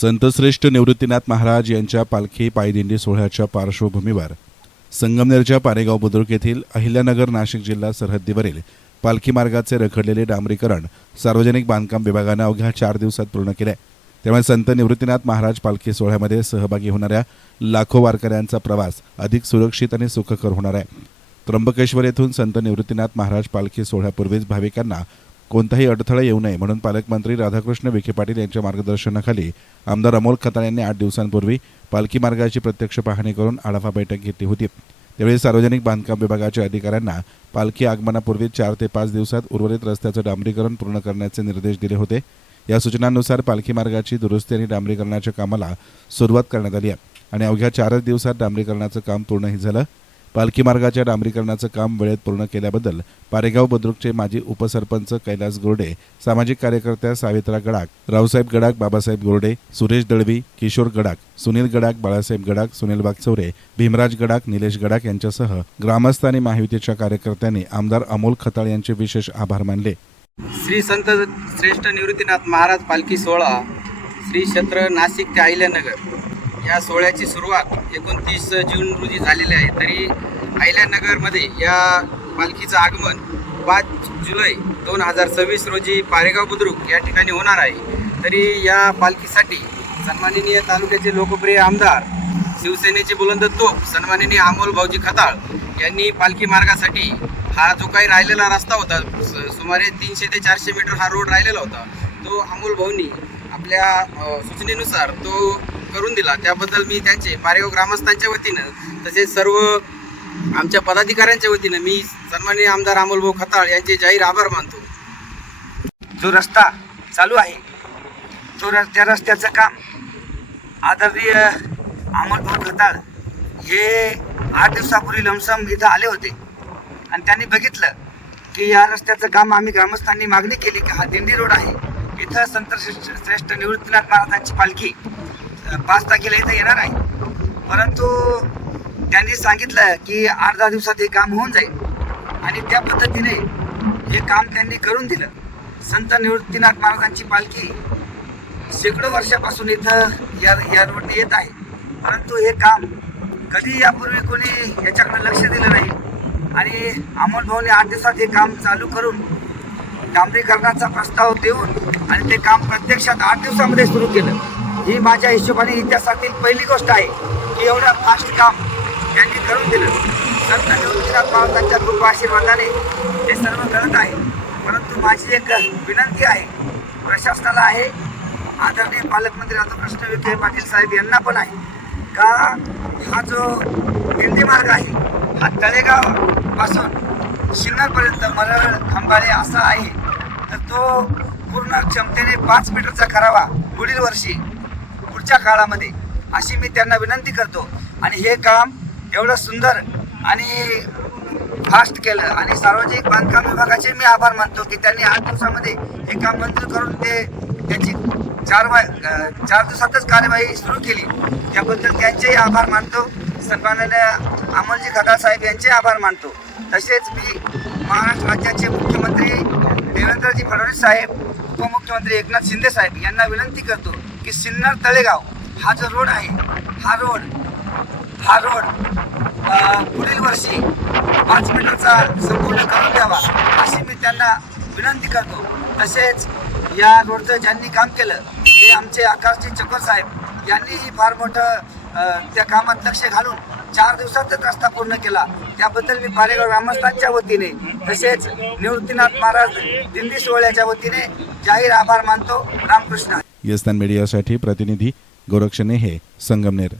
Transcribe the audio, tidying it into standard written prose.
संतश्रेष्ठ निवृत्तीनाथ महाराज यांच्या पालखी पायदिंडी सोहळ्याच्या पार्श्वभूमीवर संगमनेरच्या पारेगाव बुद्रुक येथील अहिल्यानगर नाशिक जिल्हा सरहद्दीवरील पालखी मार्गाचे रखडलेले डांबरीकरण सार्वजनिक बांधकाम विभागाने अवघ्या 4 दिवसात पूर्ण केले. त्यामुळे संत निवृत्तीनाथ महाराज पालखी सोहळ्यामध्ये सहभागी होणाऱ्या लाखो वारकऱ्यांचा प्रवास अधिक सुरक्षित आणि सुखकर होणार आहे. त्र्यंबकेश्वर येथून संत निवृत्तीनाथ महाराज पालखी सोहळ्यापूर्वीच भाविकांना कोणताही अडथळा येऊ नये म्हणून पालकमंत्री राधाकृष्ण विखे पाटील यांच्या मार्गदर्शनाखाली आमदार अमोल खताळ यांनी 8 दिवसांपूर्वी पालखी मार्गाची प्रत्यक्ष पाहणी करून आढावा बैठक घेतली होती. त्यावेळी सार्वजनिक बांधकाम विभागाच्या अधिकाऱ्यांना पालखी आगमनापूर्वी 4 ते 5 दिवसात उर्वरित रस्त्याचं डांबरीकरण पूर्ण करण्याचे निर्देश दिले होते. या सूचनांनुसार पालखी मार्गाची दुरुस्ती आणि डांबरीकरणाच्या कामाला सुरुवात करण्यात आली आहे आणि अवघ्या 4 दिवसात डांबरीकरणाचं काम पूर्णही झालं. पालखी मार्गाच्या डांबरीकरणाचं काम वेळेत पूर्ण केल्याबद्दल पारेगाव बुद्रुकचे माजी उपसरपंच कैलास गोरडे, सामाजिक कार्यकर्त्या सावित्रा गडाख, रावसाहेब गडाख, बाबासाहेब गोरडे, सुरेश दळवी, किशोर गडाख, सुनील गडाख, बाळासाहेब गडाख, सुनील वागचौरे, भीमराज गडाख, निलेश गडाख यांच्यासह ग्रामस्थ आणि महायुतीच्या कार्यकर्त्यांनी आमदार अमोल खताळ यांचे विशेष आभार मानले. श्री संत श्रेष्ठ निवृत्तीनाथ महाराज पालखी सोहळा श्री क्षेत्र नाशिक ते अहिल्यानगर या सोहळ्याची सुरुवात 29 जून रोजी झालेली आहे. तरी अहिल्यानगरमध्ये या पालखीचं आगमन 5 जुलै 2026 रोजी पारेगाव बुद्रुक या ठिकाणी होणार आहे. तरी या पालखीसाठी सन्माननीय तालुक्याचे लोकप्रिय आमदार, शिवसेनेचे बुलंद तोफ सन्माननीय अमोल भाऊजी खताळ यांनी पालखी मार्गासाठी हा जो काही राहिलेला रस्ता होता, सुमारे 300 ते 400 मीटर हा रोड राहिलेला होता, तो अमोल भाऊंनी आपल्या सूचनेनुसार तो करून दिला. त्याबद्दल मी त्यांचे पारेगाव ग्रामस्थांच्या वतीनं तसेच सर्व आमच्या पदाधिकाऱ्यांच्या वतीनं मी सन्माननीय आमदार अमोल भाऊ खताळ यांचे जाहीर आभार मानतो. जो रस्ता चालू आहे त्या रस्त्याचं काम आदरणीय अमोल भाऊ खताळ हे 8 दिवसापूर्वी लमसम इथं आले होते आणि त्यांनी बघितलं की या रस्त्याचं काम आम्ही ग्रामस्थांनी मागणी केली की हा दिंडी रोड आहे, इथं संत श्रेष्ठ निवृत्तीनाथ महाराजांची पालखी 5 तारखेला इथं येणार आहे. परंतु त्यांनी सांगितलं की 8-10 दिवसात हे काम होऊन जाईल आणि त्या पद्धतीने हे काम त्यांनी करून दिलं. संत निवृत्तीनाथ महाराजांची पालखी शेकडो वर्षापासून इथं या रोडने येत आहे, परंतु हे काम कधी यापूर्वी कोणी याच्याकडे लक्ष दिलं नाही आणि अमोल भाऊने 8 दिवसात हे काम चालू करून डांबरीकरणाचा प्रस्ताव देऊन आणि ते काम प्रत्यक्षात 8 दिवसामध्ये सुरू केलं. ही माझ्या हिशोबाने इतिहासातील पहिली गोष्ट आहे की एवढं फास्ट काम त्यांनी करून दिलं. संत निवृत्तीनाथ महाराजांच्या कृपा आशीर्वादाने हे सर्व घडत आहे. परंतु माझी एक विनंती आहे प्रशासनाला आहे, आदरणीय पालकमंत्री राधाकृष्ण विखे पाटील साहेब यांना पण आहे का हा जो दिंडी मार्ग आहे हा तळेगाव सिन्नरपर्यंत मरळ खंबाळे असा आहे, तर तो पूर्ण क्षमतेने 5 मीटरचा करावा पुढील वर्षी पुढच्या काळामध्ये अशी मी त्यांना विनंती करतो. आणि हे काम एवढं सुंदर आणि फास्ट केलं आणि सार्वजनिक बांधकाम विभागाचे मी आभार मानतो की त्यांनी 8 दिवसामध्ये हे काम मंजूर करून त्याची 4 दिवसातच कार्यवाही सुरू केली. त्याबद्दल त्यांचेही आभार मानतो. सन्माननीय अमोलजी खताळ साहेब यांचे आभार मानतो. तसेच मी महाराष्ट्र राज्याचे मुख्यमंत्री देवेंद्रजी फडणवीस साहेब, उपमुख्यमंत्री एकनाथ शिंदे साहेब यांना विनंती करतो की सिन्नर तळेगाव हा जो रोड आहे हा रोड पुढील वर्षी 5 मीटरचा संपूर्ण करून द्यावा अशी मी त्यांना विनंती करतो. तसेच या रोडचं ज्यांनी काम केलं ते आमचे आकाशजी चकोर साहेब यांनीही फार मोठं त्या कामात लक्ष घालून 4 दिवसातच रस्ता पूर्ण केला. त्याबद्दल मी पारेगाव ग्रामस्थांच्या वतीने तसेच निवृत्तीनाथ महाराज दिंडी सोहळ्याच्या वतीने जाहीर आभार मानतो. रामकृष्ण. यस्तान मीडियासाठी प्रतिनिधी गोरक्षणे हे संगमनेर.